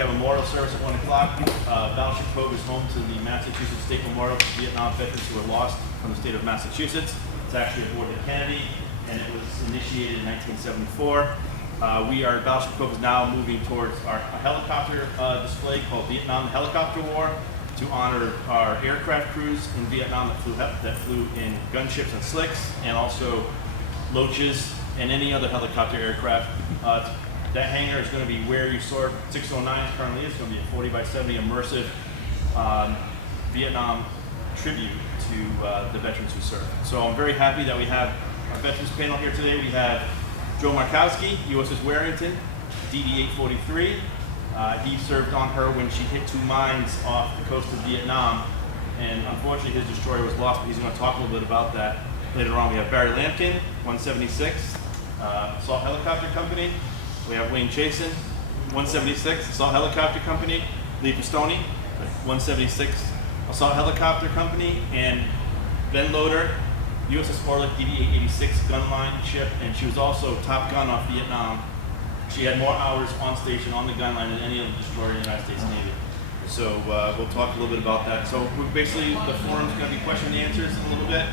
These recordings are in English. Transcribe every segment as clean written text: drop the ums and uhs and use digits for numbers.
have a memorial service at 1 o'clock. Battleship Cove is home to the Massachusetts State Memorial to Vietnam veterans who were lost from the state of Massachusetts. It's actually aboard the Kennedy, and it was initiated in 1974. Battleship Cove is now moving towards a helicopter display called Vietnam Helicopter War to honor our aircraft crews in Vietnam that flew in gunships and slicks, and also Loaches and any other helicopter aircraft. That hangar is going to be where you saw 609 currently is. It's going to be a 40 by 70 immersive Vietnam tribute to the veterans who served. So I'm very happy that we have our veterans panel here today. We have Joe Markowski, USS Warrington, DD-843. He served on her when she hit 2 mines off the coast of Vietnam, and unfortunately his destroyer was lost, but he's going to talk a little bit about that later on. We have Barry Lamkin, 176, Assault Helicopter Company. We have Wayne Chasson, 176, Assault Helicopter Company. Lee Pistone, 176, Assault Helicopter Company. And Ben Loder, USS Orleck DD-886 gunline ship, and she was also top gun off Vietnam. She had more hours on station on the gunline than any other destroyer in the United States Navy. So we'll talk a little bit about that. So basically the forum's going to be question and answers in a little bit,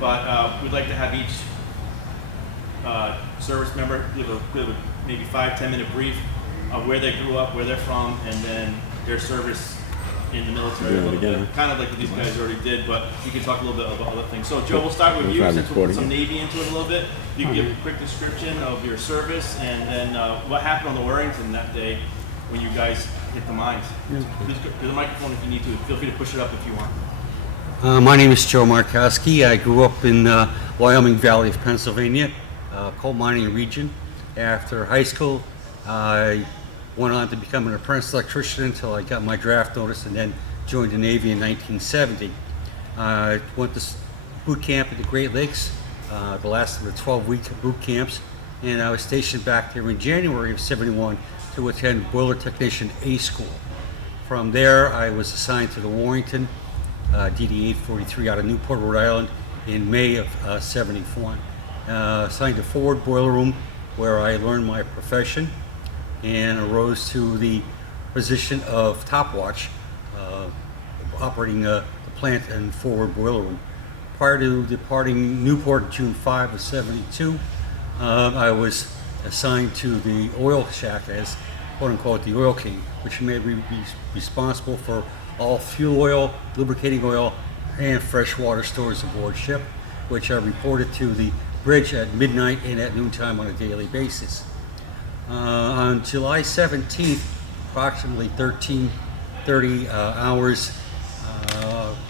but we'd like to have each service member give a maybe 5-10 minute brief of where they grew up, where they're from, and then their service in the military a little bit. Kind of like what these guys already did, but you can talk a little bit about other things. So Joe, we'll start with you since we'll put some Navy into it a little bit. You can give a quick description of your service and then what happened on the Warrington that day when you guys hit the mines. Please go to the microphone if you need to. Feel free to push it up if you want. My name is Joe Markowski. I grew up in Wyoming Valley of Pennsylvania, coal mining region. After high school, I went on to become an apprentice electrician until I got my draft notice and then joined the Navy in 1970. I went to boot camp at the Great Lakes, the last of the 12-week boot camps, and I was stationed back there in January of '71 to attend Boiler Technician A School. From there, I was assigned to the Warrington, DD-843 out of Newport, Rhode Island in May of '71. Assigned to forward boiler room where I learned my profession and arose to the position of top watch, operating the plant and forward boiler room. Prior to departing Newport June 5 of '72, I was assigned to the oil shack as quote unquote the oil king, which made me be responsible for all fuel oil, lubricating oil, and freshwater stores aboard ship, which I reported to the bridge at midnight and at noontime on a daily basis. On July 17th, approximately 13:30 hours,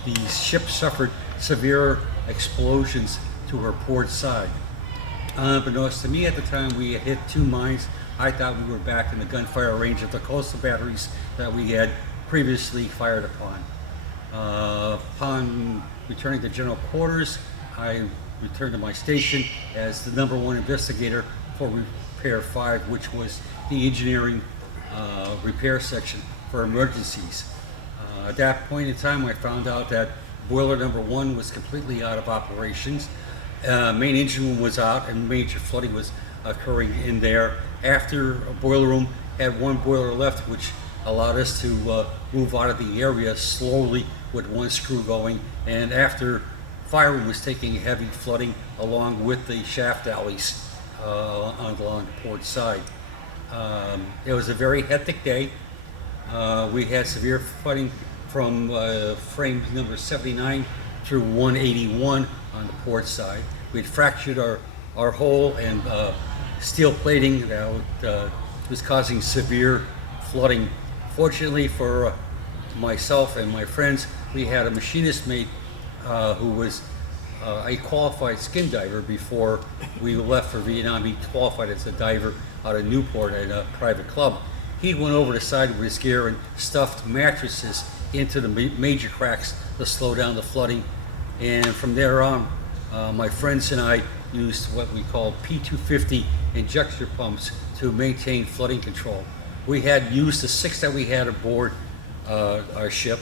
the ship suffered severe explosions to her port side. Unbeknownst to me at the time, we had hit 2 mines. I thought we were back in the gunfire range of the coastal batteries that we had previously fired upon. Upon returning to general quarters, I returned to my station as the #1 investigator for Repair 5, which was the engineering repair section for emergencies. At that point in time, I found out that boiler #1 was completely out of operations. Main engine room was out and major flooding was occurring in there. After a boiler room had 1 boiler left, which allowed us to move out of the area slowly with 1 screw going, and after firing was taking heavy flooding along with the shaft alleys along the port side. It was a very hectic day. We had severe flooding from frame number 79 through 181 on the port side. We had fractured our hull and steel plating that was causing severe flooding. Fortunately for myself and my friends, we had a machinist mate who was a qualified skin diver before we left for Vietnam. He qualified as a diver out of Newport at a private club. He went over the side with his gear and stuffed mattresses into the major cracks to slow down the flooding. And from there on, my friends and I used what we call P250 injector pumps to maintain flooding control. We had used the 6 that we had aboard our ship.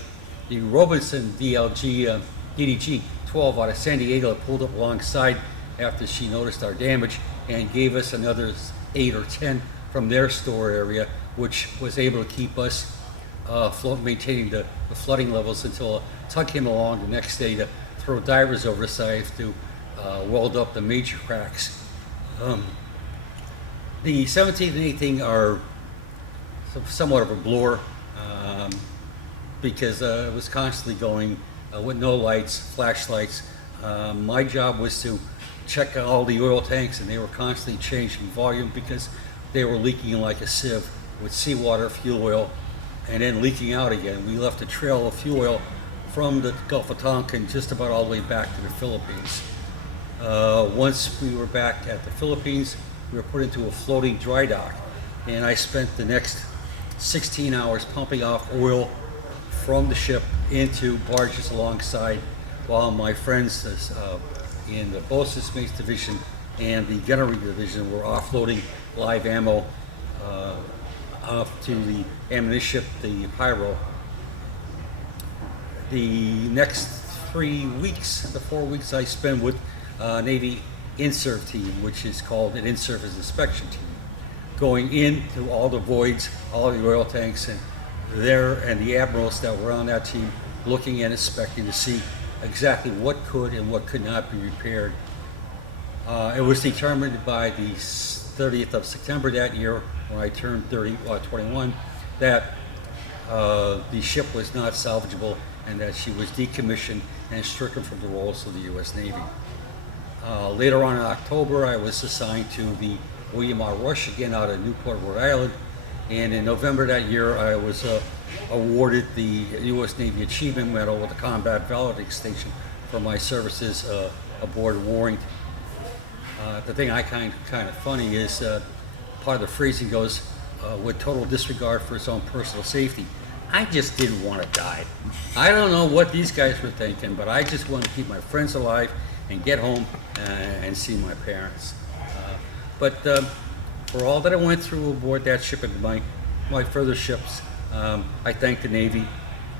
The Robinson DDG 12 out of San Diego pulled up alongside after she noticed our damage and gave us another 8 or 10 from their store area, which was able to keep us maintaining the flooding levels until a tug came along the next day to throw divers over the side to weld up the major cracks. The 17th and 18th are somewhat of a blur because it was constantly going with no lights, flashlights. My job was to check all the oil tanks, and they were constantly changing volume because they were leaking like a sieve with seawater, fuel oil, and then leaking out again. We left a trail of fuel oil from the Gulf of Tonkin just about all the way back to the Philippines. Once we were back at the Philippines, we were put into a floating dry dock, and I spent the next 16 hours pumping off oil from the ship into barges alongside, while my friends in the Boatswain's Mates Division and the Gunnery Division were offloading live ammo up to the ammunition ship, the Pyro. The next 3 weeks, the 4 weeks I spent with Navy in-serve team, which is called an in-service inspection team, going into all the voids, all the oil tanks, and the admirals that were on that team looking and inspecting to see exactly what could and what could not be repaired. It was determined by the 30th of September that year, when I turned 21, that the ship was not salvageable and that she was decommissioned and stricken from the rolls of the U.S. Navy. Later on in October, I was assigned to the William R. Rush, again out of Newport, Rhode Island, and in November that year, I was awarded the U.S. Navy Achievement Medal with the Combat Validating Station for my services aboard Warrington. The thing I kind of funny is part of the phrasing goes, with total disregard for his own personal safety. I just didn't want to die. I don't know what these guys were thinking, but I just wanted to keep my friends alive and get home and see my parents. But for all that I went through aboard that ship and my further ships, I thank the Navy.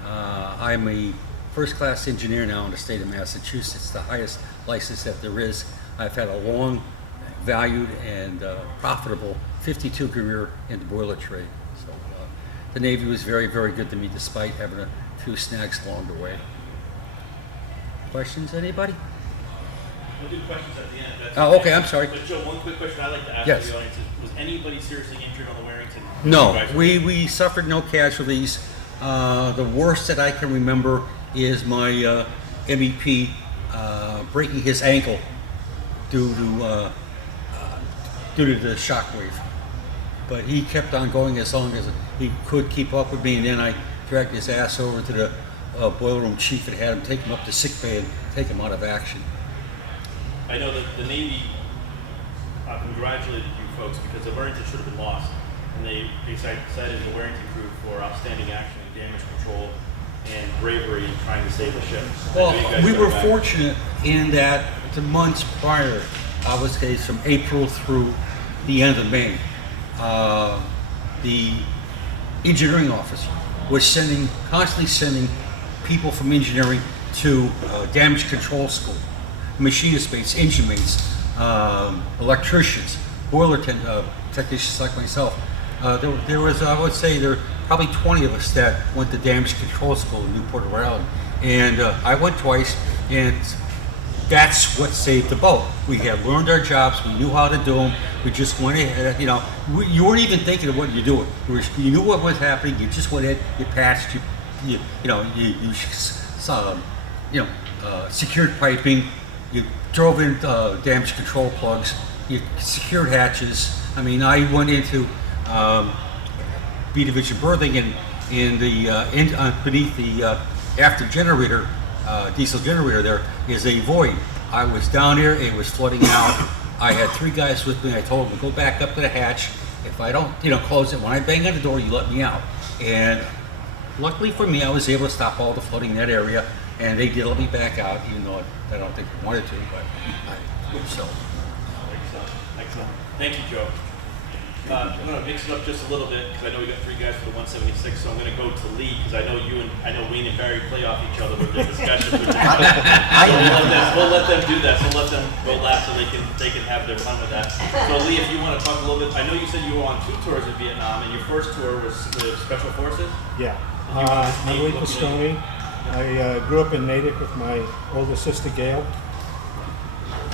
I'm a first-class engineer now in the state of Massachusetts, the highest license that there is. I've had a long, valued, and profitable 52 career in the boiler trade. So the Navy was very, very good to me despite having a few snags along the way. Questions, anybody? We'll do questions at the end. Oh, okay, I'm sorry. But Joe, one quick question I'd like to ask Yes. the audience is, was anybody seriously injured on the Warrington? No, we suffered no casualties. The worst that I can remember is my MEP breaking his ankle due to the shockwave. But he kept on going as long as he could keep up with me, and then I dragged his ass over to the boiler room chief and had him take him up to sick bay and take him out of action. I know that the Navy congratulated you folks because the Warrington should have been lost, and they cited the Warrington crew for outstanding action in damage control and bravery in trying to save the ship. Well, we were fortunate in that the months prior, I would say from April through the end of May, the engineering officer was constantly sending people from engineering to damage control school, machinist mates, engine mates, electricians, boiler technicians like myself. There was, I would say, there were probably 20 of us that went to damage control school in Newport, Rhode Island. And I went twice, and that's what saved the boat. We had learned our jobs, we knew how to do them, we just went ahead, you weren't even thinking of what you're doing. You knew what was happening, you just went in, you patched, you secured piping, you drove in damage control plugs, you secured hatches. I mean, I went into B division berthing, and beneath the after generator, diesel generator, there is a void. I was down there, it was flooding out. I had 3 guys with me. I told them to go back up to the hatch. If I don't, close it, when I bang on the door, you let me out. And luckily for me, I was able to stop all the flooding in that area, and they did let me back out, even though I don't think they wanted to, but I so. Excellent. Thank you, Joe. I'm going to mix it up just a little bit because I know we got three guys for the 176, so I'm going to go to Lee because I know Wayne and Barry play off each other with their discussions. So we'll let them do that. So let them go last so they can have their fun with that. So Lee, if you want to talk a little bit, I know you said you were on 2 tours in Vietnam, and your first tour was the Special Forces. Yeah. I'm Lee Pistone. I grew up in Natick with my older sister Gail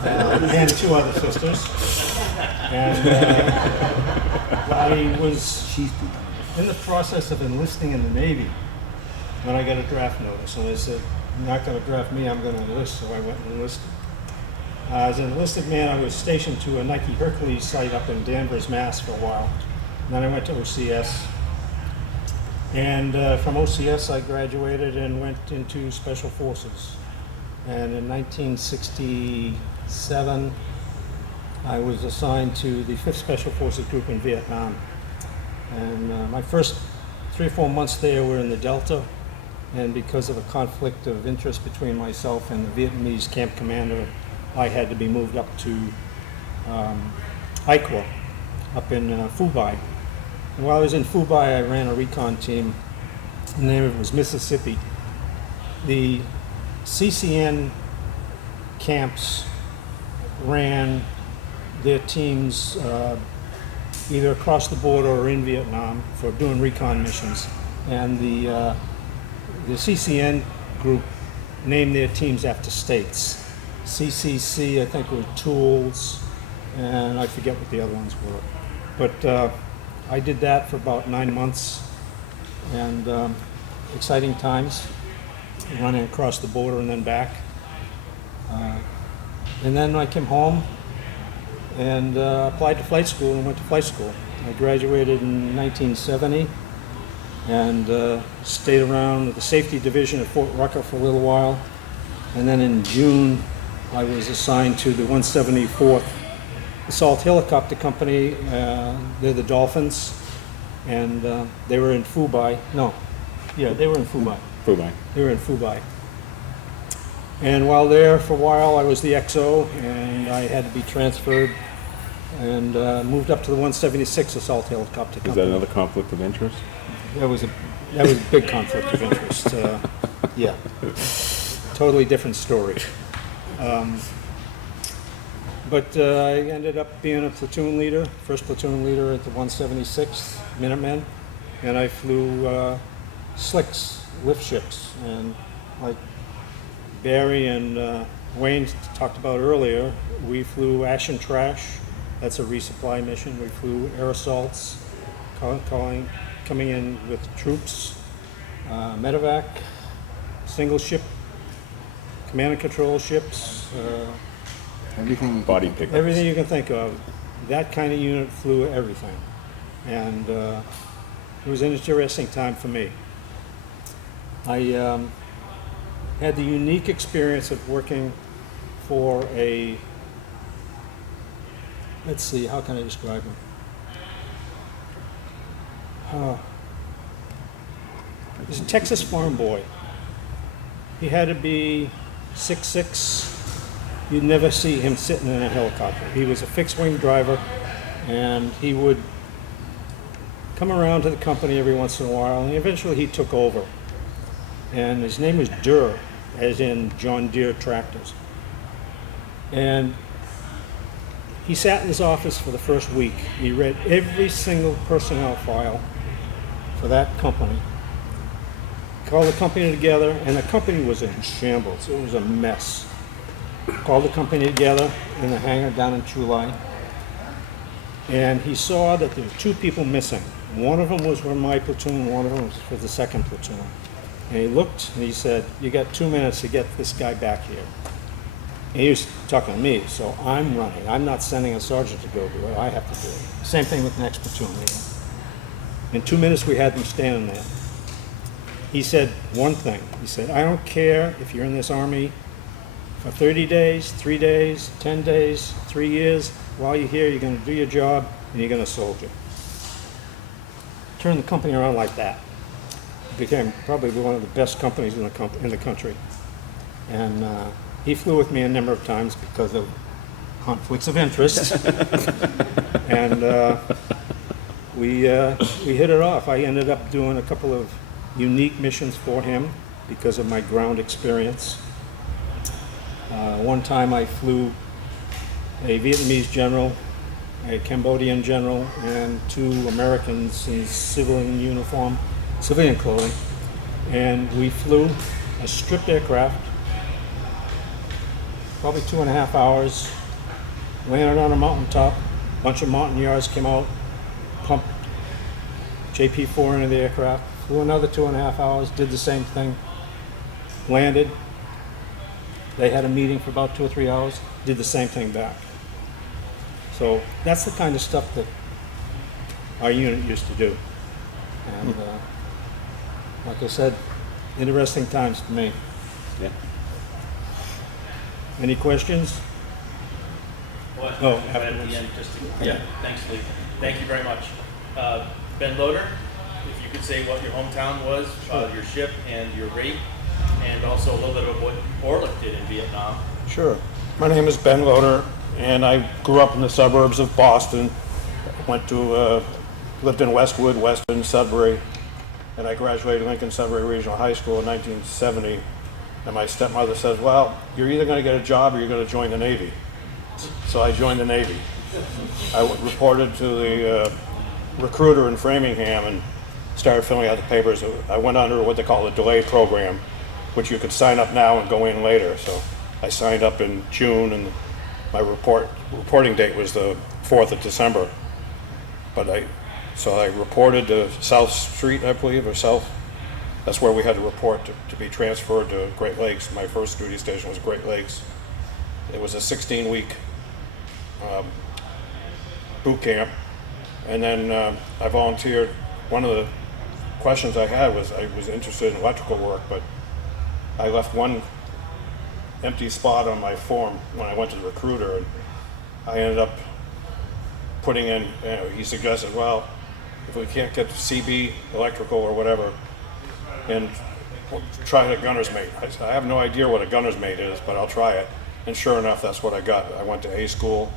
and 2 other sisters. And I was in the process of enlisting in the Navy when I got a draft notice. And they said, "You're not going to draft me, I'm going to enlist." So I went and enlisted. As an enlisted man, I was stationed to a Nike Hercules site up in Danvers, Mass. for a while. And then I went to OCS. And from OCS, I graduated and went into Special Forces. And in 1967, I was assigned to the 5th Special Forces Group in Vietnam. And my first 3 or 4 months there were in the Delta. And because of a conflict of interest between myself and the Vietnamese camp commander, I had to be moved up to I Corps, up in Phu Bai. And while I was in Phu Bai, I ran a recon team. The name of it was Mississippi. The CCN camps ran their teams either across the border or in Vietnam for doing recon missions. And the CCN group named their teams after states. CCC, I think, were tools, and I forget what the other ones were. But I did that for about 9 months, and exciting times, running across the border and then back. And then I came home and applied to flight school and went to flight school. I graduated in 1970 and stayed around at the safety division at Fort Rucker for a little while. And then in June, I was assigned to the 174th Assault Helicopter Company. They're the Dolphins, and they were in Phu Bai. No, yeah, they were in Phu Bai. Phu Bai. They were in Phu Bai. And while there for a while, I was the XO, and I had to be transferred and moved up to the 176 Assault Helicopter Company. Is that another conflict of interest? That was a big conflict of interest. Yeah, totally different story. But I ended up being a platoon leader, first platoon leader at the 176th Minutemen, and I flew slicks, lift ships, and like Barry and Wayne talked about earlier, we flew ash and trash. That's a resupply mission. We flew air assaults, coming in with troops, medevac, single ship, command and control ships, Everything. Body pickups. everything you can think of. That kind of unit flew everything. And it was an interesting time for me. I had the unique experience of working for a, let's see, how can I describe him? He's a Texas farm boy. He had to be 6'6". You'd never see him sitting in a helicopter. He was a fixed-wing driver, and he would come around to the company every once in a while, and eventually he took over. And his name was Durr, as in John Deere tractors. And he sat in his office for the first week. He read every single personnel file for that company, called the company together, and the company was in shambles. It was a mess. Called the company together in the hangar down in Chulai, and he saw that there were 2 people missing. One of them was from my platoon, one of them was for the 2nd platoon. And he looked and he said, "You got 2 minutes to get this guy back here." And he was talking to me, so I'm running. I'm not sending a sergeant to go do it. I have to do it. Same thing with the next platoon leader. In 2 minutes, we had them standing there. He said one thing. He said, "I don't care if you're in this army for 30 days, 3 days, 10 days, 3 years. While you're here, you're going to do your job and you're going to soldier." Turned the company around like that. It became probably one of the best companies in the country. And he flew with me a number of times because of conflicts of interest. And we hit it off. I ended up doing a couple of unique missions for him because of my ground experience. One time I flew a Vietnamese general, a Cambodian general, and 2 Americans in civilian uniform, civilian clothing, and we flew a stripped aircraft, probably 2.5 hours, landed on a mountaintop, a bunch of mountaineers came out, pumped JP-4 into the aircraft, flew another 2.5 hours, did the same thing, landed. They had a meeting for about 2 or 3 hours, did the same thing back. So that's the kind of stuff that our unit used to do. And like I said, interesting times for me. Yeah. Any questions? Well, Oh, at the afterwards. end, just to, yeah, thanks, Lee. Thank you very much. Ben Loder, if you could say what your hometown was, your ship, and your rate, and also a little bit of what Orleck did in Vietnam. Sure. My name is Ben Loder, and I grew up in the suburbs of Boston. Went to, lived in Westwood, Weston, Sudbury, and I graduated Lincoln Sudbury Regional High School in 1970. And my stepmother says, well, you're either going to get a job or you're going to join the Navy. So I joined the Navy. I reported to the recruiter in Framingham and started filling out the papers. I went under what they call the delay program, which you could sign up now and go in later. So I signed up in June, and my reporting date was the 4th of December. But I reported to South Street, I believe, or South. That's where we had to report to be transferred to Great Lakes. My first duty station was Great Lakes. It was a 16-week boot camp. And then I volunteered. One of the questions I had was I was interested in electrical work, but I left one empty spot on my form when I went to the recruiter, and I ended up putting in, he suggested, well, if we can't get CB electrical or whatever, and try a gunner's mate. I said, I have no idea what a gunner's mate is, but I'll try it. And sure enough, that's what I got. I went to A school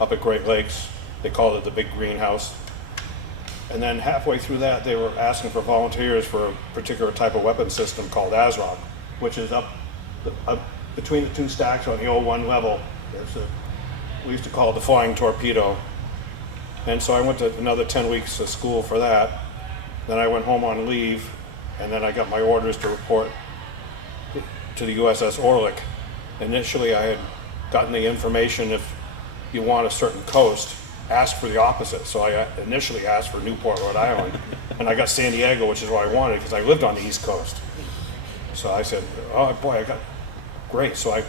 up at Great Lakes. They called it the Big Greenhouse. And then halfway through that, they were asking for volunteers for a particular type of weapon system called ASROC, which is up between the 2 stacks on the old 1 level. We used to call it the flying torpedo. And so I went to another 10 weeks of school for that. Then I went home on leave, and then I got my orders to report to the USS Orleck. Initially, I had gotten the information, if you want a certain coast, ask for the opposite. So I initially asked for Newport, Rhode Island, and I got San Diego, which is what I wanted because I lived on the East Coast. So I said, oh boy, I got great. So I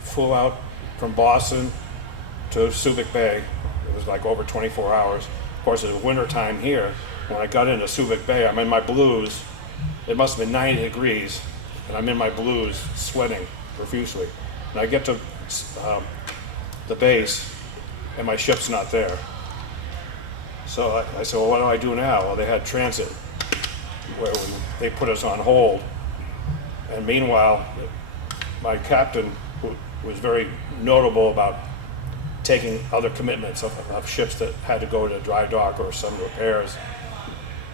flew out from Boston to Subic Bay. It was like over 24 hours. Of course, it was winter time here. When I got into Subic Bay, I'm in my blues. It must have been 90 degrees, and I'm in my blues, sweating profusely. And I get to the base, and my ship's not there. So I said, well, what do I do now? Well, they had transit, where they put us on hold. And meanwhile, my captain was very notable about taking other commitments of ships that had to go to dry dock or some repairs.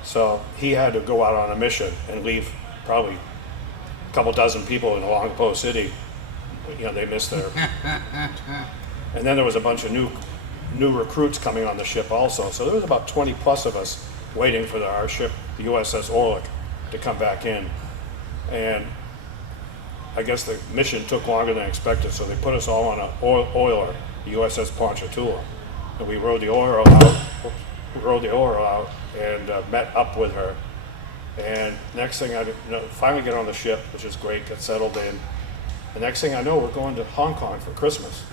So he had to go out on a mission and leave probably a couple dozen people in Longpo City. You know, they missed their... And then there was a bunch of new recruits coming on the ship also. So there was about 20 plus of us waiting for our ship, the USS Orleck, to come back in. And I guess the mission took longer than expected, so they put us all on an oiler, the USS Ponchatoula. And we rode the oiler out and met up with her. And next thing I finally get on the ship, which is great, get settled in. The next thing I know, we're going to Hong Kong for Christmas.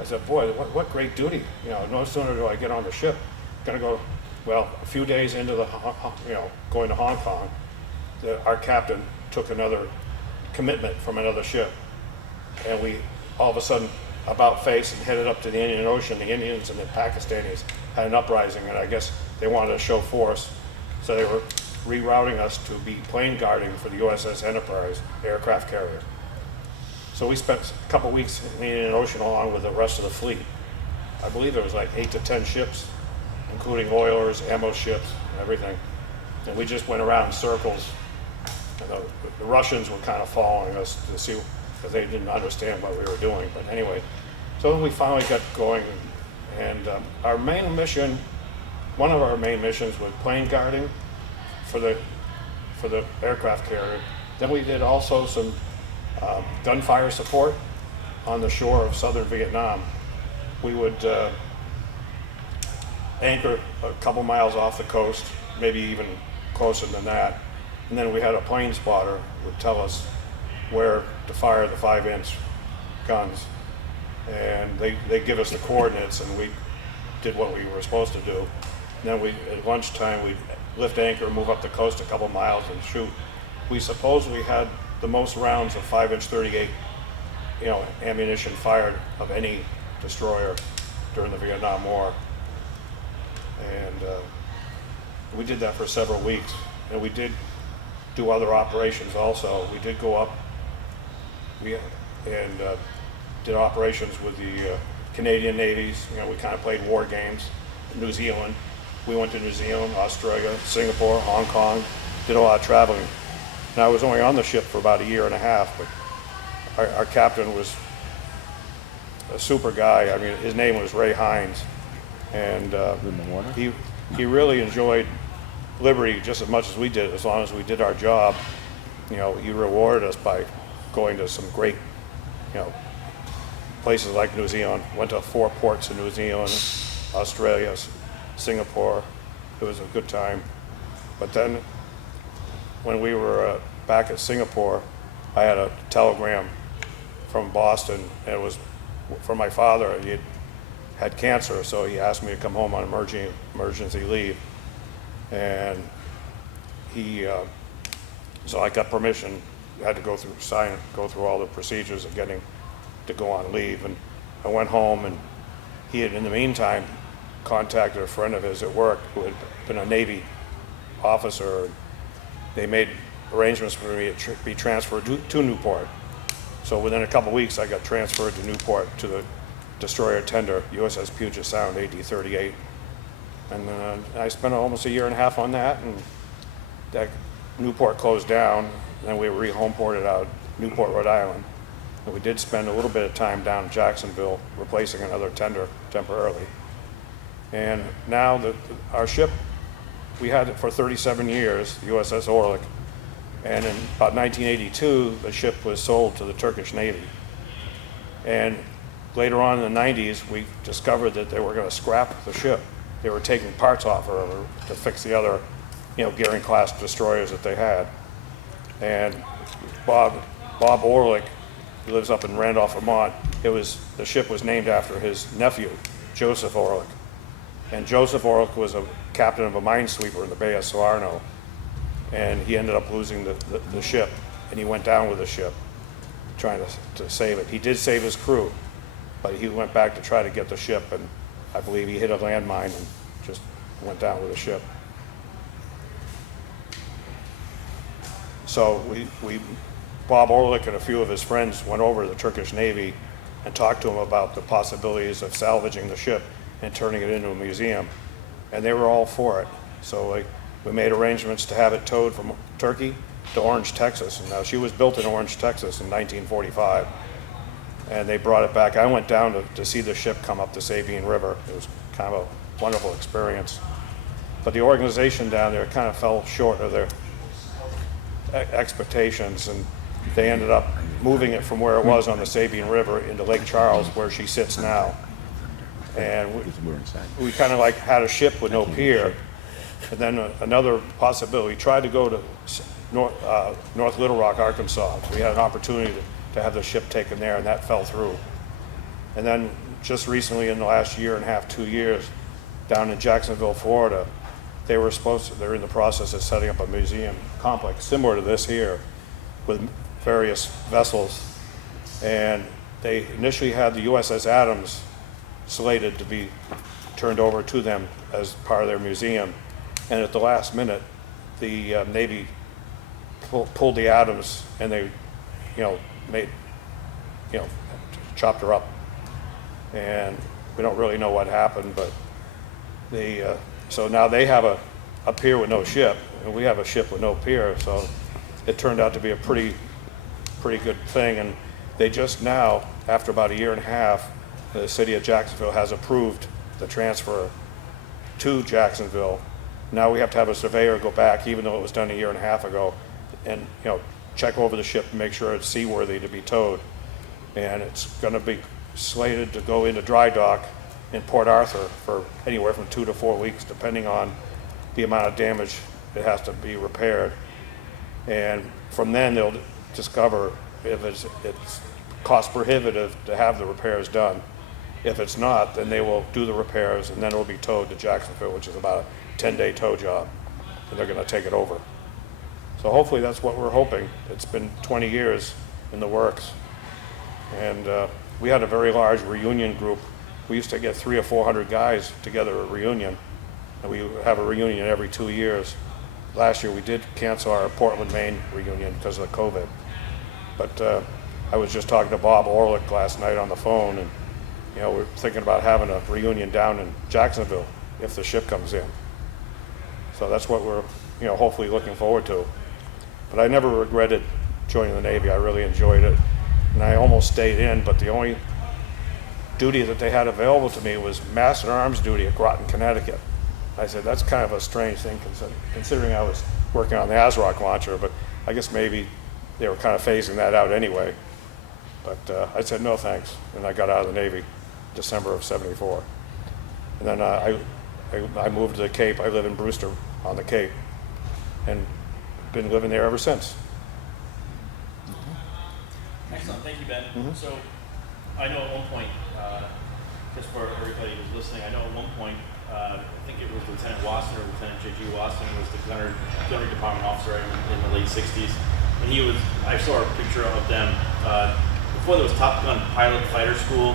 I said, boy, what great duty. You know, no sooner do I get on the ship, gonna go, well, a few days into the, going to Hong Kong, our captain took another commitment from another ship. And we, all of a sudden, about face and headed up to the Indian Ocean. The Indians and the Pakistanis had an uprising, and I guess they wanted to show force. So they were rerouting us to be plane guarding for the USS Enterprise aircraft carrier. So we spent a couple weeks in the Indian Ocean along with the rest of the fleet. I believe there was like 8 to 10 ships including oilers, ammo ships, and everything. And we just went around in circles. And the Russians were kind of following us to see, because they didn't understand what we were doing. But anyway, so we finally got going, and our main mission, one of our main missions was plane guarding for the aircraft carrier. Then we did also some gunfire support on the shore of southern Vietnam. We would anchor a couple miles off the coast, maybe even closer than that. And then we had a plane spotter who would tell us where to fire the 5-inch guns. And they give us the coordinates, and we did what we were supposed to do. And then at lunchtime, we'd lift anchor, move up the coast a couple miles and shoot. We supposedly had the most rounds of 5-inch 38, ammunition fired of any destroyer during the Vietnam War. And we did that for several weeks. And we did do other operations also. We did go up and did operations with the Canadian navies. We kind of played war games. New Zealand. We went to New Zealand, Australia, Singapore, Hong Kong, did a lot of traveling. And I was only on the ship for about a year and a half, but our captain was a super guy. I mean, his name was Ray Hines. And he really enjoyed liberty just as much as we did, as long as we did our job. He rewarded us by going to some great, places like New Zealand. Went to 4 ports in New Zealand, Australia, Singapore. It was a good time. But then when we were back at Singapore, I had a telegram from Boston, and it was from my father. He had cancer, so he asked me to come home on emergency leave. And so I got permission. Had to go through all the procedures of getting to go on leave. And I went home, and he had, in the meantime, contacted a friend of his at work who had been a Navy officer. They made arrangements for me to be transferred to Newport. So within a couple weeks, I got transferred to Newport to the destroyer tender, USS Puget Sound, AD-38. And I spent almost a year and a half on that, and that Newport closed down. Then we were re-homeported out Newport, Rhode Island. And we did spend a little bit of time down in Jacksonville, replacing another tender temporarily. And now our ship, we had it for 37 years, the USS Orleck. And in about 1982, the ship was sold to the Turkish Navy. And later on in the 90s, we discovered that they were going to scrap the ship. They were taking parts off her to fix the other, Gearing class destroyers that they had. And Bob Orleck, who lives up in Randolph, Vermont, the ship was named after his nephew, Joseph Orleck. And Joseph Orleck was a captain of a minesweeper in the Bay of Salerno. And he ended up losing the ship, and he went down with the ship, trying to save it. He did save his crew, but he went back to try to get the ship, and I believe he hit a landmine and just went down with the ship. So Bob Orleck and a few of his friends went over to the Turkish Navy and talked to him about the possibilities of salvaging the ship and turning it into a museum. And they were all for it. So we made arrangements to have it towed from Turkey to Orange, Texas. And now she was built in Orange, Texas in 1945. And they brought it back. I went down to see the ship come up the Sabine River. It was kind of a wonderful experience. But the organization down there kind of fell short of their expectations, and they ended up moving it from where it was on the Sabine River into Lake Charles, where she sits now. And we kind of had a ship with no pier. And then another possibility, we tried to go to North Little Rock, Arkansas. We had an opportunity to have the ship taken there, and that fell through. And then just recently, in the last year and a half, 2 years, down in Jacksonville, Florida, they're in the process of setting up a museum complex similar to this here with various vessels. And they initially had the USS Adams slated to be turned over to them as part of their museum. And at the last minute, the Navy pulled the Adams, and they, chopped her up. And we don't really know what happened, but So now they have a pier with no ship, and we have a ship with no pier. So it turned out to be a pretty good thing. And they just now, after about a year and a half, the city of Jacksonville has approved the transfer to Jacksonville. Now we have to have a surveyor go back, even though it was done a year and a half ago, and check over the ship and make sure it's seaworthy to be towed. And it's going to be slated to go into dry dock in Port Arthur for anywhere from 2 to 4 weeks, depending on the amount of damage that has to be repaired. And from then they'll discover if it's cost prohibitive to have the repairs done. If it's not, then they will do the repairs, and then it will be towed to Jacksonville, which is about a 10-day tow job, and they're going to take it over. So hopefully that's what we're hoping. It's been 20 years in the works. And we had a very large reunion group. We used to get 300 or 400 guys together at a reunion, and we have a reunion every 2 years. Last year we did cancel our Portland, Maine reunion because of the COVID. But I was just talking to Bob Orleck last night on the phone, and we're thinking about having a reunion down in Jacksonville if the ship comes in. So that's what we're hopefully looking forward to. But I never regretted joining the Navy. I really enjoyed it, and I almost stayed in, but the only duty that they had available to me was Master Arms duty at Groton, Connecticut. I said, that's kind of a strange thing considering I was working on the ASROC launcher, but I guess maybe they were kind of phasing that out anyway. But I said, no thanks, and I got out of the Navy December of '74. And then I moved to the Cape. I live in Brewster on the Cape, and been living there ever since. Excellent, thank you, Ben. So I know at one point, just for everybody who's listening, I know at one point, I think it was Lieutenant Wasson or Lieutenant J.G. Wasson was the gunnery department officer in the late 60s. And I saw a picture of them, before there was Top Gun pilot fighter school,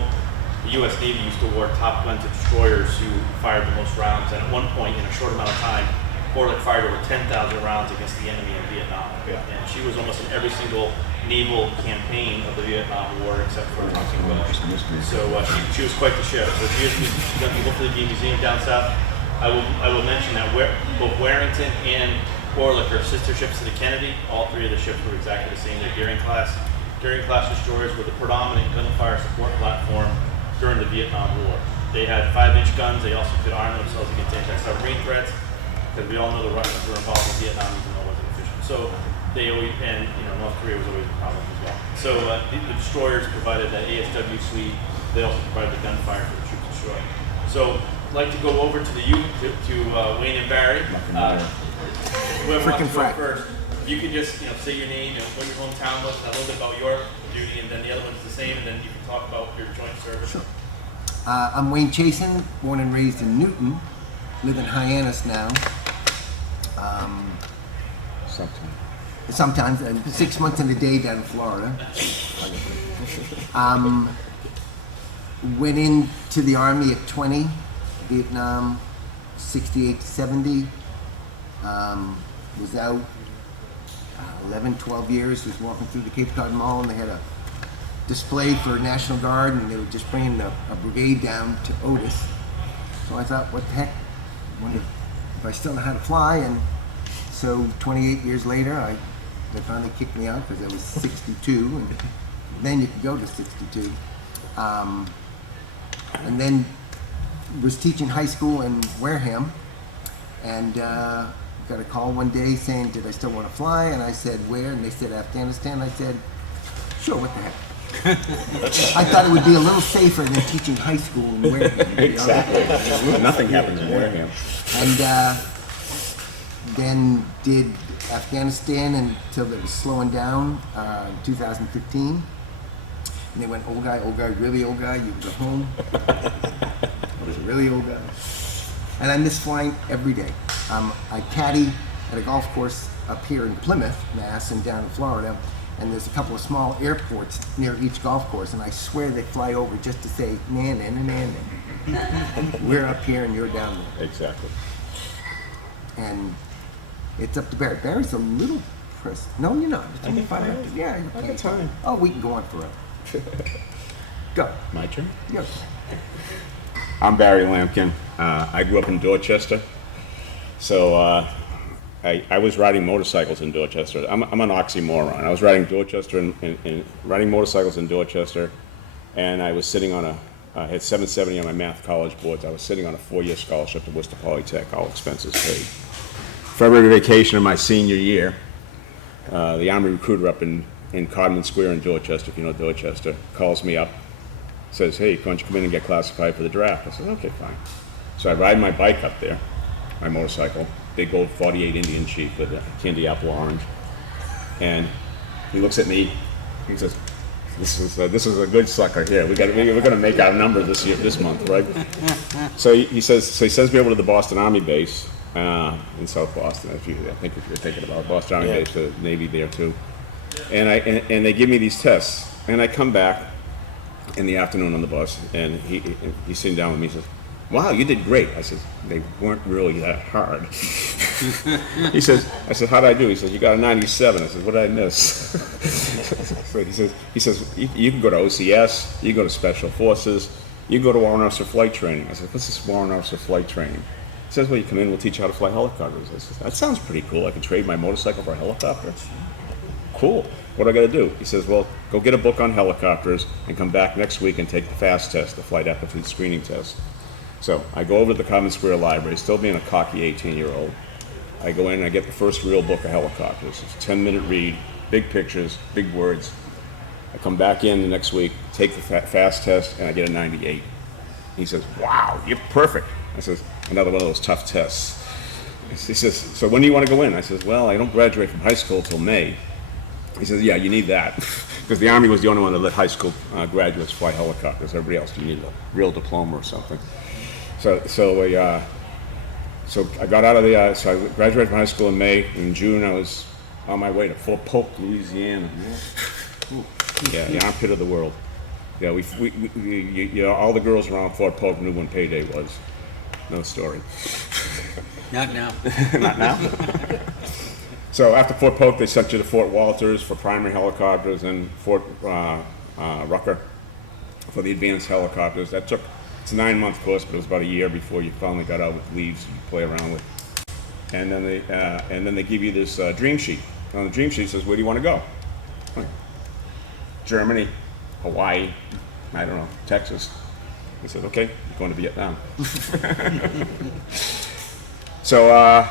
the U.S. Navy used to award Top Gun to destroyers who fired the most rounds. And at one point, in a short amount of time, Orleck fired over 10,000 rounds against the enemy in Vietnam. Yeah. And she was almost in every single naval campaign of the Vietnam War except for Tonkin Wells. So she was quite the ship. So she is going to hopefully be a museum down south. I will mention that both Warrington and Orleck are sister ships to the Kennedy. All three of the ships were exactly the same. They're Deering class. Deering class destroyers were the predominant gunfire support platform during the Vietnam War. They had 5-inch guns. They also could arm themselves against anti-submarine threats, because we all know the Russians were involved in Vietnam even though it wasn't official. So they always, and North Korea was always a problem as well. So the destroyers provided the ASW suite. They also provided the gunfire for the troops destroyed. So I'd like to go over to Wayne and Barry. Whoever wants to go first, if you could just say your name and what your hometown was, and a little bit about your duty, and then the other one's the same, and then you can talk about your joint service. Sure. I'm Wayne Chasson, born and raised in Newton, live in Hyannis now. Sometimes, 6 months in a day down in Florida. Went into the Army at 20, Vietnam, 68 to 70. Was out 11, 12 years, was walking through the Cape Cod Mall, and they had a display for National Guard, and they were just bringing a brigade down to Otis. So I thought, what the heck, I wonder if I still know how to fly. And so 28 years later, they finally kicked me out because I was 62, and then you could go to 62. And then was teaching high school in Wareham, and got a call one day saying, did I still want to fly? And I said, where? And they said, Afghanistan. I said, sure, what the heck. I thought it would be a little safer than teaching high school in Wareham. Exactly. Nothing happened in Wareham. And then did Afghanistan until it was slowing down in 2015. And they went, old guy, really old guy, you go home. I was a really old guy. And I miss flying every day. I caddy at a golf course up here in Plymouth, Mass, and down in Florida. And there's a couple of small airports near each golf course, and I swear they fly over just to say, nan. We're up here and you're down there. Exactly. And it's up to Barry. Barry's a little pressed. No, you're not. It's only 5 after. Yeah, you're I got time. Oh, we can go on forever. Go. My turn? Yes. I'm Barry Lamkin. I grew up in Dorchester, so I was riding motorcycles in Dorchester. I'm an oxymoron. I was riding Dorchester and riding motorcycles in Dorchester, and I was sitting on I had 770 on my math college boards. I was sitting on a 4-year scholarship to Worcester Polytech, all expenses paid. February vacation of my senior year, the Army recruiter up in Codman Square in Dorchester, if you know Dorchester, calls me up, says, hey, why don't you come in and get classified for the draft? I said, okay, fine. So I ride my bike up there, my motorcycle, big old 48 Indian Chief with a candy apple orange. And he looks at me, he says, this is a good sucker here. We're gonna make our number this month, right? So he sends me over to the Boston Army base in South Boston. I think if you're thinking about Boston Army base, the Navy there too. And they give me these tests, and I come back in the afternoon on the bus, and he's sitting down with me. He says, wow, you did great. I said, they weren't really that hard. I said, how'd I do? He says, you got a 97. I said, what did I miss? So he says, you can go to OCS, you can go to Special Forces, you can go to Warrant Officer Flight Training. I said, what's this Warrant Officer Flight Training? He says, well, you come in, we'll teach you how to fly helicopters. I said, that sounds pretty cool. I can trade my motorcycle for a helicopter. Cool. What do I got to do? He says, well, go get a book on helicopters and come back next week and take the FAST test, the Flight Aptitude Screening Test. So I go over to the Common Square Library, still being a cocky 18-year-old. I go in and I get the first real book of helicopters. It's a 10-minute read, big pictures, big words. I come back in the next week, take the FAST test, and I get a 98. He says, wow, you're perfect. I says, another one of those tough tests. He says, so when do you want to go in? I says, well, I don't graduate from high school till May. He says, yeah, you need that. Because the Army was the only one that let high school graduates fly helicopters. Everybody else, you need a real diploma or something. So I got out of the, so I graduated from high school in May. In June, I was on my way to Fort Polk, Louisiana. Yeah, the armpit of the world. Yeah, all the girls around Fort Polk knew when payday was. No story. Not now. Not now? So after Fort Polk, they sent you to Fort Walters for primary helicopters and Fort Rucker for the advanced helicopters. That took, it's a 9-month course, but it was about a year before you finally got out with leaves you play around with. And then they give you this dream sheet. On the dream sheet it says, where do you want to go? Like, Germany, Hawaii, I don't know, Texas. I said, okay, I'm going to Vietnam. So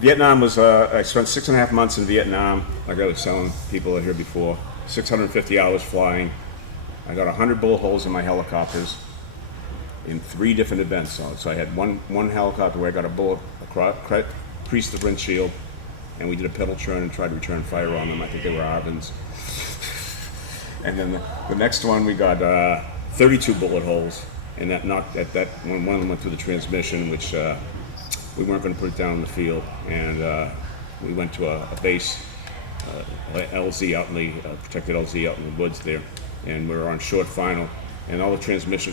Vietnam was, I spent 6.5 months in Vietnam. Like I was telling people here before, 650 hours flying. I got 100 bullet holes in my helicopters in 3 different events. So I had one helicopter where I got a bullet across, creased the windshield, and we did a pedal turn and tried to return fire on them. I think they were Arvins. And then the next one, we got 32 bullet holes, and that knocked at that one of them went through the transmission, which we weren't going to put it down in the field, and we went to a base, LZ out in the protected LZ out in the woods there, and we were on short final, and all the transmission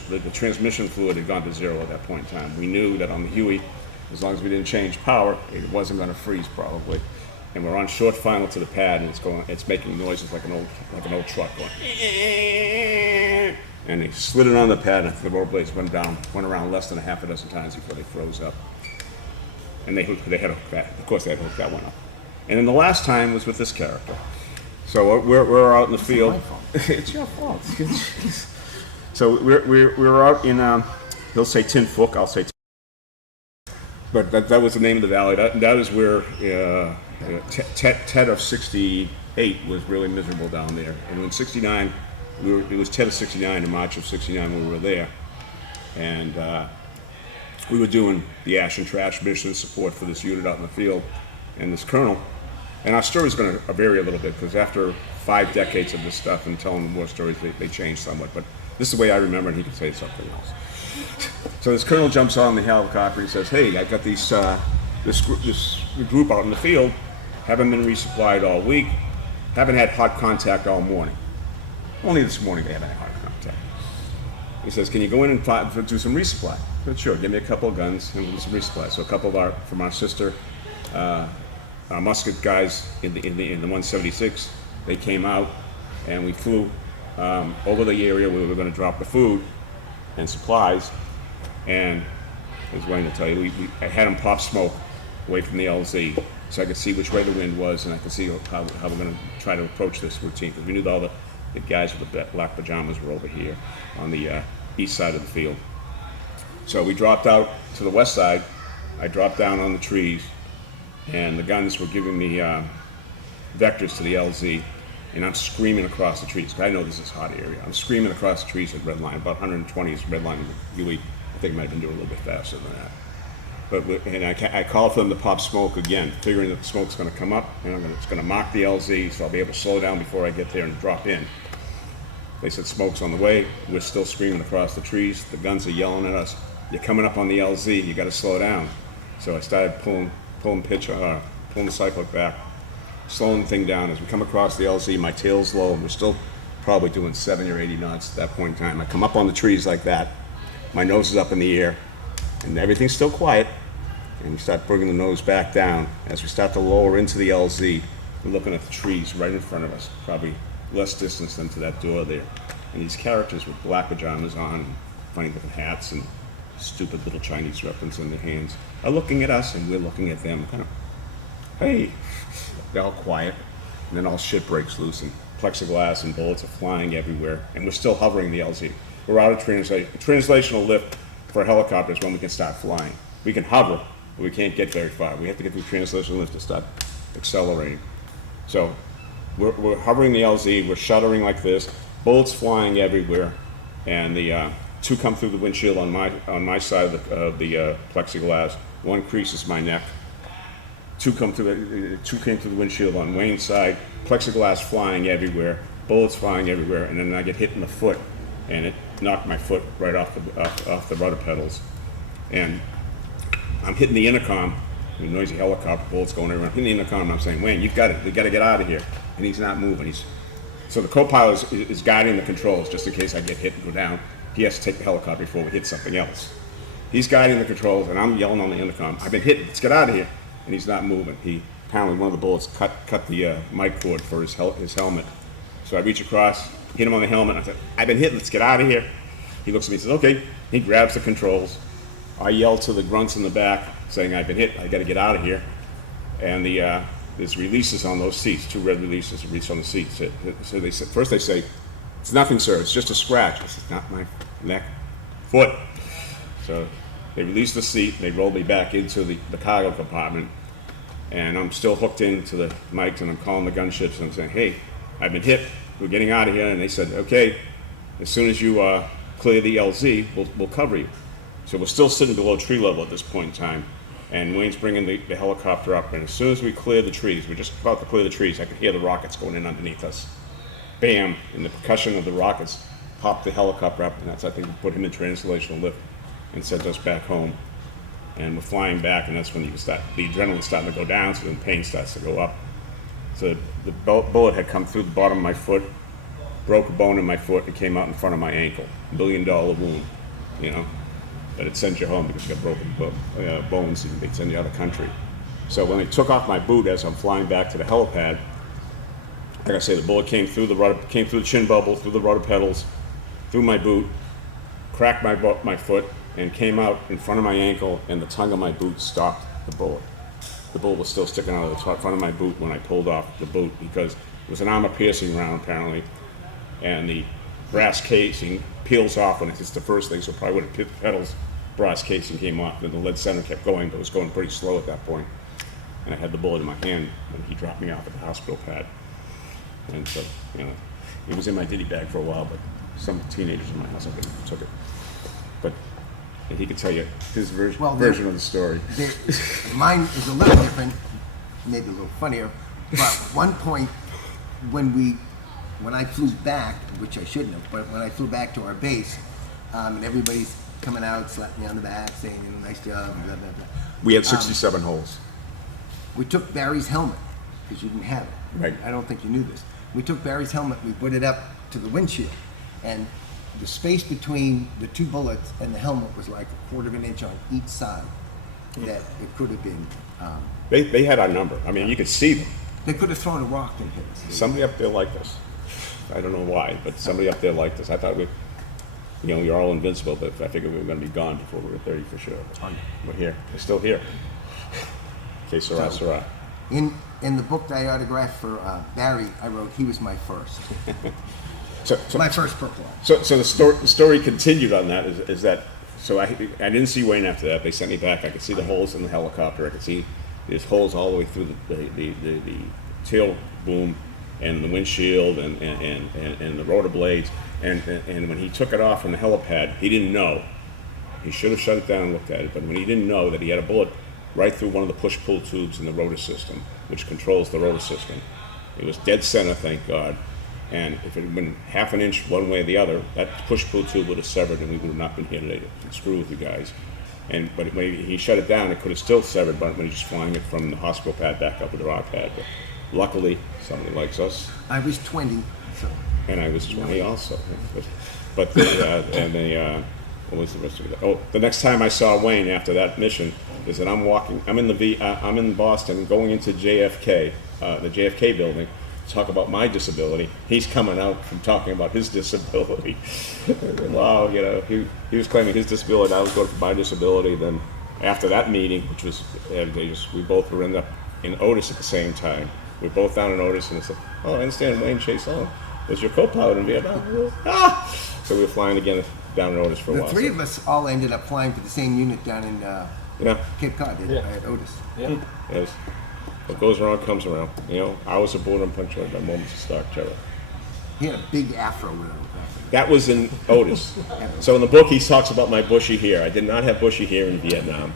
fluid had gone to 0 at that point in time. We knew that on the Huey, as long as we didn't change power, it wasn't going to freeze probably. And we're on short final to the pad, and it's making noises like an old truck going. And they slid it on the pad, and the rotor blades went around less than a half a dozen times before they froze up. And they had hooked that. Of course, they had hooked that one up. And then the last time was with this character. So we're out in the field. It's your fault. So we're out in. He'll say Tin Fook. I'll say. But that was the name of the valley. That is where Tet of '68 was really miserable down there. And in '69, it was Tet of '69 in March of '69 when we were there, and we were doing the ash and trash mission support for this unit out in the field, and this colonel. And our story's going to vary a little bit because after 5 decades of this stuff and telling war stories, they changed somewhat. But this is the way I remember, and he can say something else. So this colonel jumps on the helicopter. He says, "Hey, I got this group out in the field. Haven't been resupplied all week. Haven't had hot contact all morning. Only this morning they haven't had hot contact." He says, "Can you go in and do some resupply?" I said, "Sure. Give me a couple of guns and we'll do some resupply." So a couple of from our sister musket guys in the 176, they came out and we flew over the area where we were going to drop the food and supplies, And I was waiting to tell you, I had them pop smoke away from the LZ so I could see which way the wind was and I could see how we're going to try to approach this routine. Because we knew all the guys with the black pajamas were over here on the east side of the field. So we dropped out to the west side. I dropped down on the trees, and the guns were giving me vectors to the LZ, and I'm screaming across the trees. I know this is a hot area. I'm screaming across the trees at red line. About 120 is red line with Leahy. I think I might have been doing a little bit faster than that. And I called for them to pop smoke again, figuring that the smoke's going to come up, and it's going to mark the LZ, so I'll be able to slow down before I get there and drop in. They said smoke's on the way. We're still screaming across the trees. The guns are yelling at us. You're coming up on the LZ. You got to slow down. So I started pulling the cyclic back, slowing the thing down. As we come across the LZ, my tail's low, and we're still probably doing 70 or 80 knots at that point in time. I come up on the trees like that. My nose is up in the air, and everything's still quiet. And we start bringing the nose back down. As we start to lower into the LZ, we're looking at the trees right in front of us, probably less distance than to that door there. And these characters with black pajamas on, and funny looking hats, and stupid little Chinese weapons in their hands are looking at us, and we're looking at them, kind of, hey. They're all quiet, and then all shit breaks loose, and plexiglass and bullets are flying everywhere, and we're still hovering the LZ. We're out of translational lift for helicopters when we can start flying. We can hover, but we can't get very far. We have to get through translational lift to start accelerating. So we're hovering the LZ, we're shuddering like this, bullets flying everywhere, and the two come through the windshield on my side of the plexiglass. One creases my neck. Two came through the windshield on Wayne's side. Plexiglass flying everywhere, bullets flying everywhere, and then I get hit in the foot, and it knocked my foot right off the rudder pedals. And I'm hitting the intercom, the noisy helicopter, bullets going everywhere. I'm hitting the intercom, and I'm saying, Wayne, you've got it. You got to get out of here. And he's not moving. So the co-pilot is guiding the controls just in case I get hit and go down. He has to take the helicopter before we hit something else. He's guiding the controls, and I'm yelling on the intercom, I've been hit. Let's get out of here. And he's not moving. Apparently one of the bullets cut the mic cord for his helmet. So I reach across, hit him on the helmet, and I said, I've been hit, let's get out of here. He looks at me and says, okay. He grabs the controls. I yell to the grunts in the back, saying, I've been hit, I gotta get out of here. And there's releases on those seats, 2 red releases on the seats. So they said, first they say, it's nothing, sir, it's just a scratch. I said, not my neck, foot. So they released the seat, they rolled me back into the cargo compartment, and I'm still hooked into the mics, and I'm calling the gunships, and I'm saying, hey, I've been hit, we're getting out of here. And they said, okay, as soon as you clear the LZ, we'll cover you. So we're still sitting below tree level at this point in time, and Wayne's bringing the helicopter up, and as soon as we clear the trees, we're just about to clear the trees, I could hear the rockets going in underneath us. Bam, and the percussion of the rockets popped the helicopter up, and that's, I think, we put him in translational lift and sent us back home. And we're flying back, and that's when the adrenaline's starting to go down, so then pain starts to go up. So the bullet had come through the bottom of my foot, broke a bone in my foot, and came out in front of my ankle. $1 million wound, you know. But it sends you home because you got broken bones, and they send you out of the country. So when they took off my boot as I'm flying back to the helipad, like I say, the bullet came through the chin bubble, through the rudder pedals, through my boot, cracked my foot, and came out in front of my ankle, and the tongue of my boot stopped the bullet. The bullet was still sticking out of the front of my boot when I pulled off the boot, because it was an armor-piercing round, apparently, and the brass casing peels off when it hits the first thing, so probably when it hit the pedals, brass casing came off, and the lead center kept going, but it was going pretty slow at that point. And I had the bullet in my hand when he dropped me off at the hospital pad. And so, you know, it was in my ditty bag for a while, but some teenagers in my house, I think, took it. But he could tell you his version of the story. Mine is a little different, maybe a little funnier. But one point, when I flew back, which I shouldn't have, but when I flew back to our base, and everybody's coming out, slapping me on the back, saying, nice job, blah, blah, blah. We had 67 holes. We took Barry's helmet, because you didn't have it. Right. I don't think you knew this. We took Barry's helmet, we put it up to the windshield, and the space between the 2 bullets and the helmet was like 1/4 of an inch on each side. That it could have been. They had our number. I mean, you could see them. They could have thrown a rock and hit us. Somebody up there liked us. I don't know why, but somebody up there liked us. I thought you know, you're all invincible, but I figured we were gonna be gone before we were 30 for sure. We're here, we're still here. Okay, Sarah, Sarah. In the book that I autographed for Barry, I wrote, he was my first. So, My first purple line. So the story continued on that is that, so I didn't see Wayne after that. They sent me back. I could see the holes in the helicopter. I could see there's holes all the way through the tail boom and the windshield and the rotor blades. And when he took it off from the helipad, he didn't know. He should have shut it down and looked at it. But when he didn't know that he had a bullet right through one of the push-pull tubes in the rotor system, which controls the rotor system. It was dead center, thank God. And if it had been half an inch one way or the other, that push-pull tube would have severed and we would have not been here today to screw with you guys. But when he shut it down, it could have still severed, but when he's just flying it from the hospital pad back up to the rock pad. But luckily, somebody likes us. I was 20, so. And I was 20 also. But what was the rest of it? Oh, the next time I saw Wayne after that mission is that I'm in Boston going into JFK, the JFK building, to talk about my disability. He's coming out from talking about his disability. Wow, you know, he was claiming his disability, I was going for my disability. Then after that meeting, which was, we both were in Otis at the same time. We were both down in Otis, and I said, oh, I understand Wayne Chasson was your co-pilot in Vietnam. Ah! So we were flying again down in Otis for a while. The three of us all ended up flying to the same unit down in Cape Cod at Otis. Yeah. Yes. What goes around comes around. You know, I was aboard and punctuated by moments of stark terror. He had a big afro with him. That was in Otis. So in the book, he talks about my bushy hair. I did not have bushy hair in Vietnam.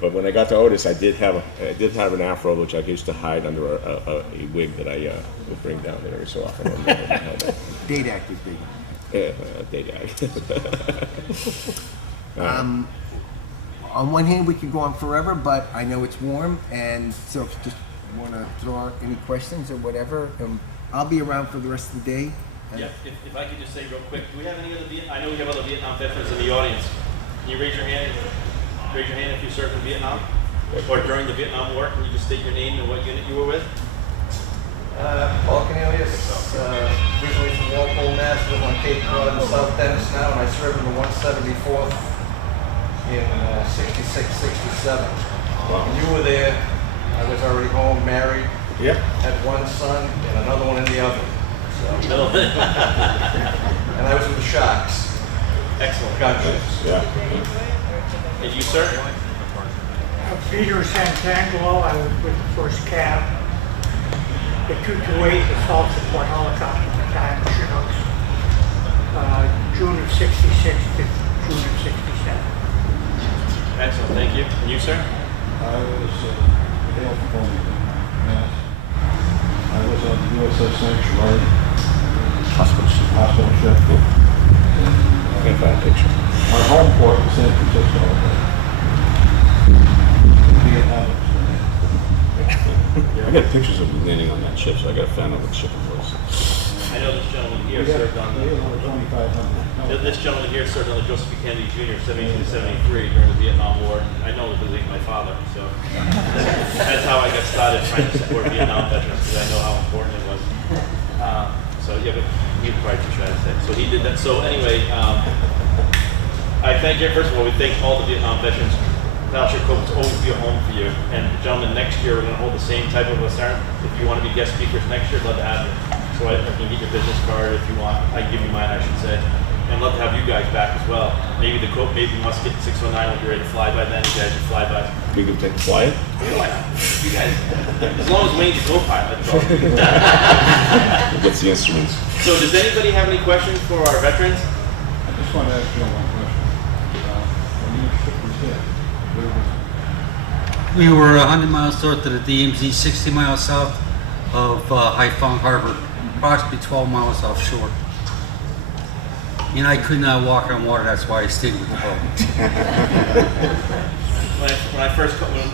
But when I got to Otis, I did have an afro, which I used to hide under a wig that I would bring down there every so often. Dadak was big. Yeah, Dadak. On one hand, we could go on forever, but I know it's warm, and so if you just want to throw out any questions or whatever, I'll be around for the rest of the day. Yeah, if I could just say real quick, do we have any other I know we have other Vietnam veterans in the audience. Can you raise your hand? Raise your hand if you served in Vietnam or during the Vietnam War. Can you just state your name and what unit you were with? Paul Cornelius, originally from Walpole, Mass, live on Cape Cod in South Dennis now, and I served in the 174th in 66, 67. When you were there, I was already home, married, had one son and another one in the oven. So. And I was with the Sharks. Excellent. Gunships. Yeah. And you, sir? Peter Santangelo, I was with the first cab. The 228, the Salt Support Helicopter Battalion, Chinooks, June of 66 to June of 67. Excellent, thank you. And you, sir? I was hail from Mass. I was on the USS Sanctuary. Hospital ship. I'm gonna find a picture. Our home port was San Francisco. Vietnam was I got pictures of me landing on that ship, so I gotta find out what ship it was. I know this gentleman here served on the... 2,500. This gentleman here served on the Joseph E. Kennedy Jr. 72 to 73 during the Vietnam War. I know because he's my father, so that's how I got started trying to support Vietnam veterans because I know how important it was. So yeah, but he was probably too shy to say. So he did that. So anyway, I thank you. First of all, we thank all the Vietnam veterans. Battleship Cove will always be a home for you. And gentlemen, next year we're going to hold the same type of a start. If you want to be guest speakers next year, I'd love to have you. So I can get your business card if you want. I can give you mine, I should say. And I'd love to have you guys back as well. Maybe the Musket 609 will be ready to fly by then. You guys will fly by. We can take a flight? Why not? You guys, as long as Wayne's a co-pilot. What's the instruments? So does anybody have any questions for our veterans? I just want to ask you one question. When your ship was hit, where was it? We were 100 miles north of the DMZ, 60 miles south of Haiphong Harbor, approximately 12 miles offshore. And I could not walk on water, that's why I stayed with the boat.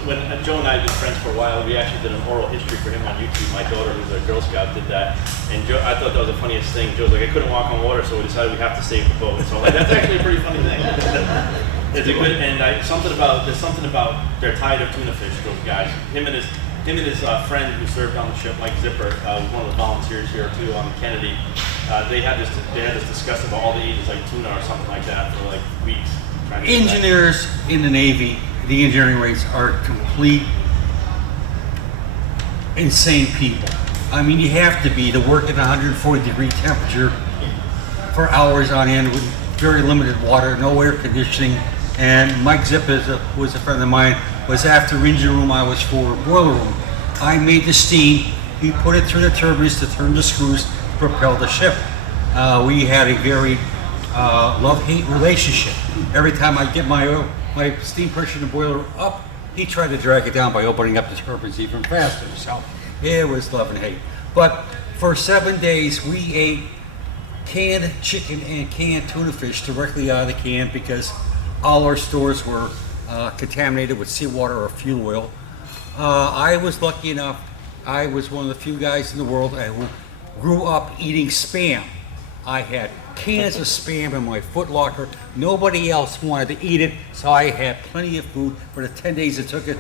When Joe and I have been friends for a while, we actually did an oral history for him on YouTube. My daughter, who's a Girl Scout, did that. And Joe, I thought that was the funniest thing. Joe's like, I couldn't walk on water, so we decided we have to save the boat. So I'm like, that's actually a pretty funny thing. It's a good, and there's something about they're tied of tuna fish, those guys. Him and his friend who served on the ship, Mike Zipper, was one of the volunteers here too on Kennedy. they had this discussion about all the ages like tuna or something like that for like weeks. trying to get that. Engineers in the Navy, the engineering rates are complete insane people. I mean, you have to be to work at 140-degree temperature for hours on end with very limited water, no air conditioning. And Mike Zipp was a friend of mine, was after engine room, I was for boiler room. I made the steam, he put it through the turbines to turn the screws to propel the ship. We had a very love-hate relationship. Every time I get my steam pressure in the boiler up, he tried to drag it down by opening up the turbines even faster. So it was love and hate. But for 7 days, we ate canned chicken and canned tuna fish directly out of the can because all our stores were contaminated with seawater or fuel oil. I was lucky enough, I was one of the few guys in the world who grew up eating Spam. I had cans of Spam in my Foot Locker. Nobody else wanted to eat it, so I had plenty of food for the 10 days it took it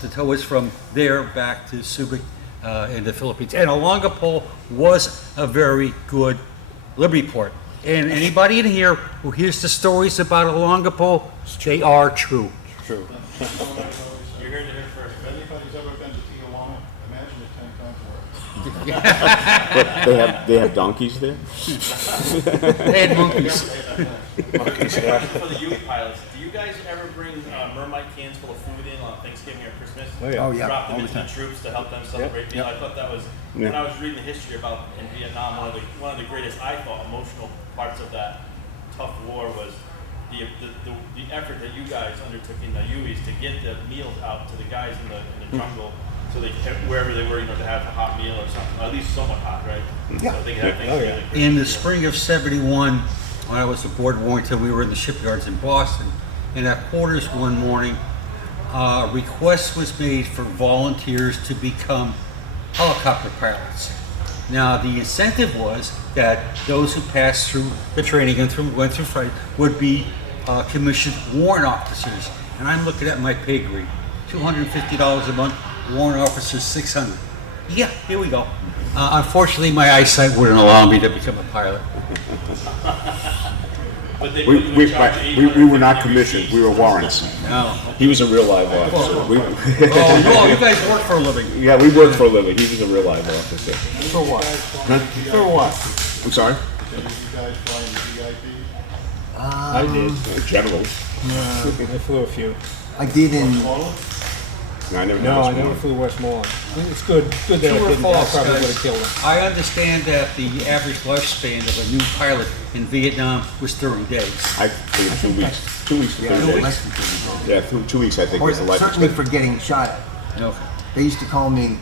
to tow us from there back to Subic in the Philippines. And Olongapo was a very good Liberty port. And anybody in here who hears the stories about Olongapo, they are true. True. You're hearing it here first. If anybody's ever been to Tijuana, imagine it 10 times worse. But they have donkeys there? They had monkeys. For the youth pilots, do you guys ever bring mermite cans full of food in on Thanksgiving or Christmas? Oh, yeah. Oh, yeah, Drop them all the into the time. troops to help them celebrate meal. I thought that was, when I was reading the history about in Vietnam, one of the greatest, I thought, emotional parts of that tough war was the effort that you guys undertook in the UEs to get the meals out to the guys in the jungle, so they wherever they were, to have a hot meal or something, or at least somewhat hot, right? Yeah. So they could have Thanksgiving. In the spring of '71, when I was aboard Warrington, we were in the shipyards in Boston. And at quarters one morning, a request was made for volunteers to become helicopter pilots. Now, the incentive was that those who passed through the training and went through flight would be commissioned warrant officers. And I'm looking at my pay grade, $250 a month, warrant officers $600. Yeah, here we go. Unfortunately, my eyesight wouldn't allow me to become a pilot. But they We were not commissioned, we were warrants. No. He was a real live officer. Oh, no, you guys work for a living. Yeah, we worked for a living. He was a real live officer. For what? For what? I'm sorry? Did you guys fly in the VIP? I did. Generals. I flew a few. I did in, No, I never had No, I this never one. flew Westmoreland. It's good that I True or didn't. I false, probably would guys? have killed him. I understand that the average lifespan of a new pilot in Vietnam was 30 days. I flew 2 weeks. 2 weeks to yeah, 30 less days. than 30 days. Yeah, through 2 weeks, I think, Or was the life certainly expectancy. for getting shot at. No. They used to call me,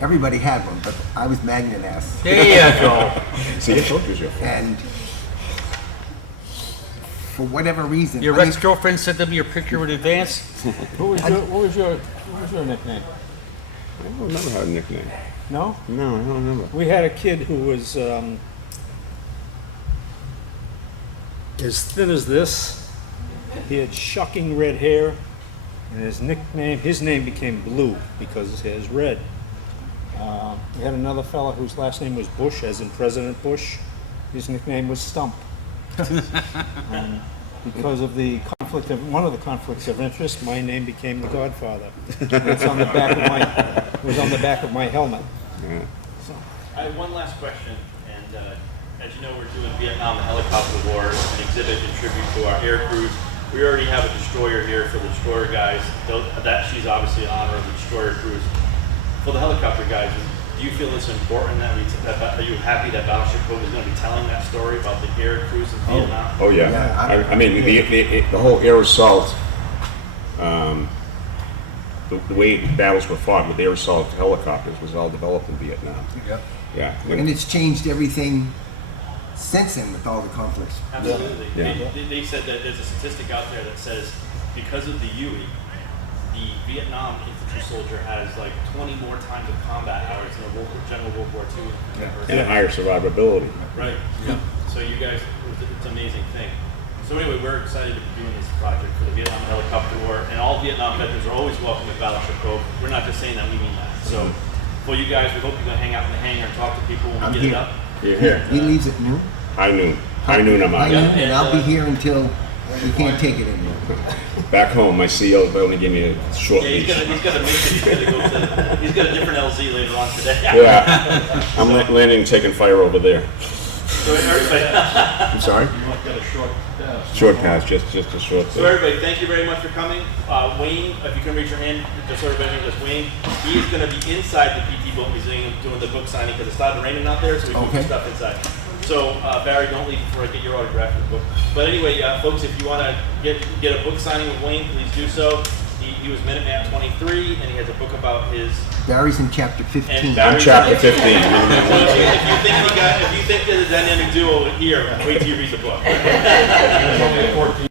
everybody had one, but I was magnet ass. There you go. See, I told you it was your fault. And for whatever reason, Your I mean, ex-girlfriend sent them your picture in advance? What was your nickname? I don't remember how to nickname. No? No, I don't remember. We had a kid who was as thin as this. He had shocking red hair, and his name became Blue because his hair is red. We had another fella whose last name was Bush, as in President Bush. His nickname was Stump. Because of one of the conflicts of interest, my name became the Godfather. It's on the back of it was on the back of my helmet. Yeah. So. I have one last question, and as you know, we're doing Vietnam Helicopter War, an exhibit in tribute to our air crews. We already have a destroyer here for the destroyer guys. She's obviously in honor of the destroyer crews. For the helicopter guys, do you feel it's important that are you happy that Battleship Cove is going to be telling that story about the air crews in Vietnam? Oh, yeah. Yeah, I mean, the whole air assault, the way battles were fought with air assault helicopters was all developed in Vietnam. Yep. Yeah. and it's changed everything since then with all the conflicts. Absolutely. Yeah. They said that there's a statistic out there that says because of the UE, the Vietnam infantry soldier has like 20 more times of combat hours than a General World War II. And a higher survivability. Right. Yeah. So you guys, it's an amazing thing. So anyway, we're excited to be doing this project for the Vietnam Helicopter War, and all Vietnam veterans are always welcome at Battleship Cove. We're not just saying that, we mean that. So for you guys, we hope you're going to hang out in the hangar and talk to people when we I'm get it here. up. You're here. He leaves at noon. High noon I'm High out. noon, and I'll be here until you can't take it anymore. Back home, my CEO only gave me a short Yeah, leash. he's got a mission. He's got a different LZ later on today. Yeah, I'm landing and taking fire over there. So everybody, I'm sorry? You might get a short pass. Short pass, just a short so thing. everybody, thank you very much for coming. Wayne, if you can raise your hand, just so everybody knows, Wayne, he is going to be inside the PT Boat Museum doing the book signing because it started raining out there, so we moved the Okay. stuff inside. So Barry, don't leave before I get your autograph for the book. But anyway, folks, if you want to get a book signing with Wayne, please do so. He was Minuteman 23, and he has a book about his. Barry's in chapter 15. And I'm Barry's- chapter 15. So if you think there's a dynamic duo here, wait till you read the book. There's only 14